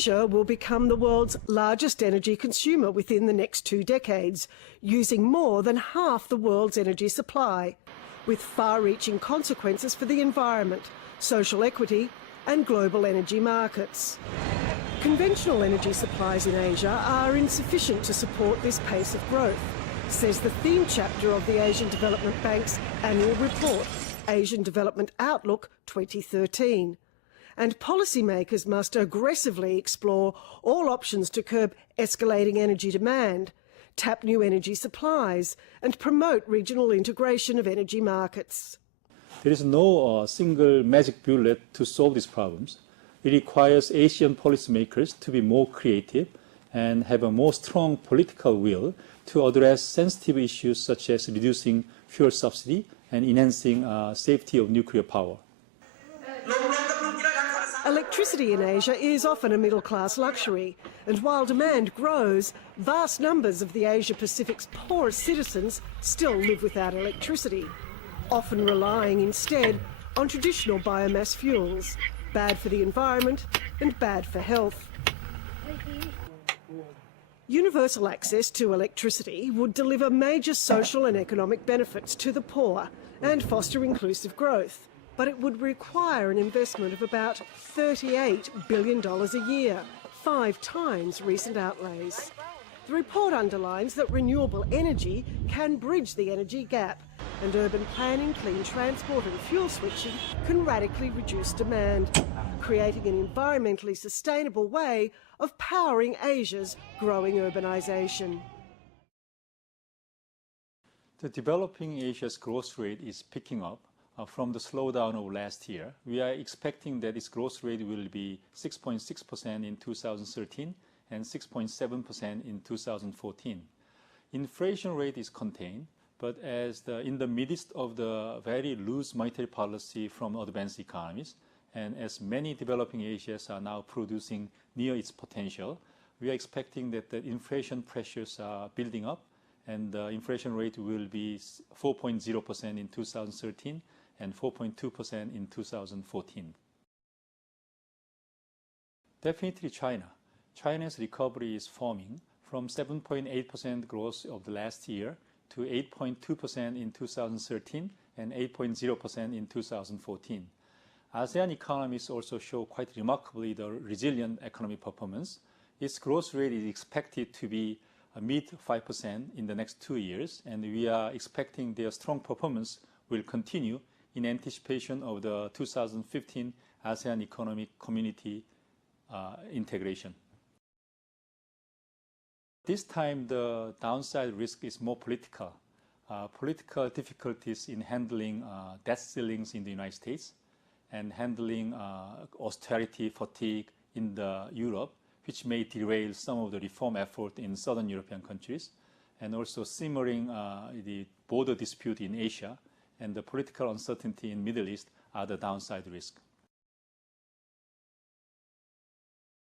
Asia will become the world's largest energy consumer within the next 2 decades, using more than half the world's energy supply, with far-reaching consequences for the environment, social equity and global energy markets. Conventional energy supplies in Asia are insufficient to support this pace of growth, says the theme chapter of the Asian Development Bank's annual report, Asian Development Outlook 2013. And policymakers must aggressively explore all options to curb escalating energy demand, tap new energy supplies and promote regional integration of energy markets. There is no single magic bullet to solve these problems. It requires Asian policymakers to be more creative and have a more strong political will to address sensitive issues such as reducing fuel subsidy and enhancing safety of nuclear power. Electricity in Asia is often a middle-class luxury, and while demand grows, vast numbers of the Asia-Pacific's poorest citizens still live without electricity, often relying instead on traditional biomass fuels, bad for the environment and bad for health. Universal access to electricity would deliver major social and economic benefits to the poor and foster inclusive growth, but it would require an investment of about $38 billion a year, 5 times recent outlays. The report underlines that renewable energy can bridge the energy gap, and urban planning, clean transport and fuel switching can radically reduce demand, creating an environmentally sustainable way of powering Asia's growing urbanisation. The developing Asia's growth rate is picking up from the slowdown of last year. We are expecting that its growth rate will be 6.6% in 2013 and 6.7% in 2014. Inflation rate is contained, but in the midst of the very loose monetary policy from advanced economies, and as many developing Asias are now producing near its potential, we are expecting that the inflation pressures are building up, and the inflation rate will be 4.0% in 2013 and 4.2% in 2014. Definitely China. China's recovery is forming from 7.8% growth of the last year to 8.2% in 2013 and 8.0% in 2014. ASEAN economies also show quite remarkably the resilient economic performance. Its growth rate is expected to be mid 5% in the next 2 years, and we are expecting their strong performance will continue in anticipation of the 2015 ASEAN Economic Community integration. This time, the downside risk is more political. Political difficulties in handling debt ceilings in the United States and handling austerity fatigue in Europe, which may derail some of the reform effort in southern European countries, and also simmering the border dispute in Asia and the political uncertainty in the Middle East are the downside risk.